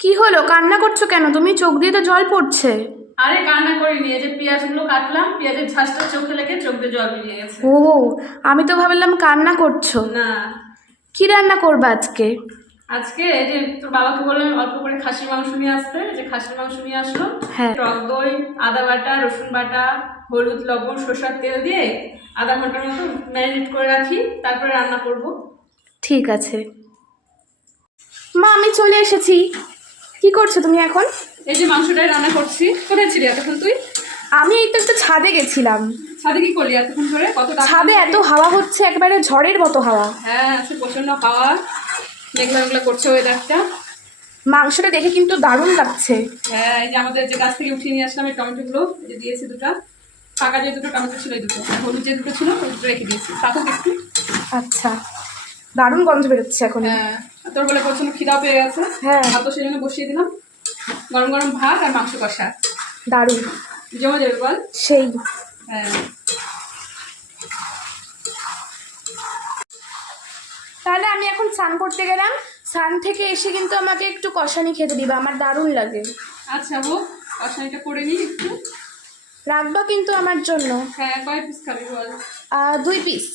কি হলো, কান্না করছো কেন তুমি? চোখ দিয়ে তো জল পড়ছে। আরে কান্না করিনি, এই যে পেঁয়াজগুলো কাটলাম, পেঁয়াজের ঝাঁসটা চোখে লেগে চোখ দিয়ে জল বেরিয়ে গেছে। ও, আমি তো ভাবলাম কান্না করছো। না, কি রান্না করবে আজকে? আজকে এই যে তোর বাবাকে বললাম অল্প করে খাসির মাংস নিয়ে আসতে, এই যে খাসির মাংস নিয়ে আসলো। হ্যাঁ। টক দই, আদা বাটা, রসুন বাটা, হলুদ, লবণ, সরষের তেল দিয়ে আধা ঘন্টার মতো ম্যারিনেট করে রাখি, তারপরে রান্না করব। ঠিক আছে মা, আমি চলে এসেছি। কি করছো তুমি এখন? এই যে মাংসটাই রান্না করছি। কোথায় ছিলি এতক্ষণ তুই? আমি এই তো একটু ছাদে গেছিলাম। ছাদে কি করলি এতক্ষণ ধরে? ছাদে এত হাওয়া হচ্ছে, একবারে ঝড়ের মতো হাওয়া। হ্যাঁ, আজকে প্রচন্ড হাওয়া, মেঘলা মেঘলা করছে ওয়েদারটা। মাংসটা দেখে কিন্তু দারুণ লাগছে। হ্যাঁ, এই যে আমাদের যে গাছ থেকে উঠিয়ে নিয়ে আসলাম এই টমেটোগুলো, এই যে দিয়েছি দুটো পাকা, যে দুটো টমেটো ছিল এই দুটো, হলুদ যে দুটো ছিল ওই দুটো রেখে দিয়েছি, থাকুক একটু। আচ্ছা, দারুণ গন্ধ বেরোচ্ছে এখন। হ্যাঁ, তোর বলে প্রচন্ড খিদাও পেয়ে গেছে। হ্যাঁ, ভাত তো সেই জন্য বসিয়ে দিলাম, গরম গরম ভাত আর মাংস কষা, দারুণ জমে যাবে বল। সেই। হ্যাঁ, তাহলে আমি এখন স্নান করতে গেলাম। স্নান থেকে এসে কিন্তু আমাকে একটু কষানি খেতে দিবা, আমার দারুণ লাগে। আচ্ছা বউ, কষানিটা করে নিই একটু। রাখবা কিন্তু আমার জন্য। হ্যাঁ, কয় পিস খাবি বল? 2 পিস।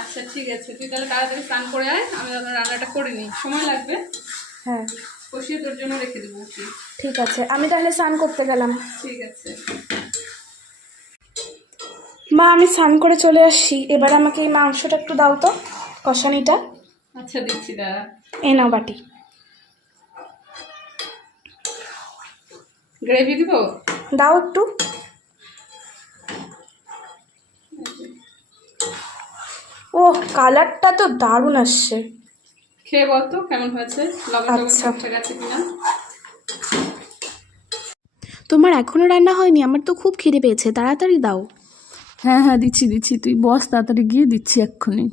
আচ্ছা ঠিক আছে, তুই তাহলে তাড়াতাড়ি স্নান করে আয়, আমি তাহলে রান্নাটা করে নিই, সময় লাগবে। হ্যাঁ কষিয়ে তোর জন্য রেখে দেবো। ঠিক আছে, আমি তাহলে স্নান করতে গেলাম। ঠিক আছে। মা, আমি স্নান করে চলে আসছি। এবার আমাকে এই মাংসটা একটু দাও তো, কষানিটা। আচ্ছা দিচ্ছি, দাঁড়া। এই নাও বাটি। গ্রেভি দিব? দাও একটু। ও, কালারটা তো দারুণ আসছে। খেয়ে বল তো কেমন হয়েছে, লবণ আচ্ছা। ঠিকঠাক আছে কিনা। তোমার এখনো রান্না হয়নি? আমার তো খুব খিদে পেয়েছে, তাড়াতাড়ি দাও। হ্যাঁ হ্যাঁ, দিচ্ছি দিচ্ছি, তুই বস, তাড়াতাড়ি গিয়ে দিচ্ছি এক্ষুনি।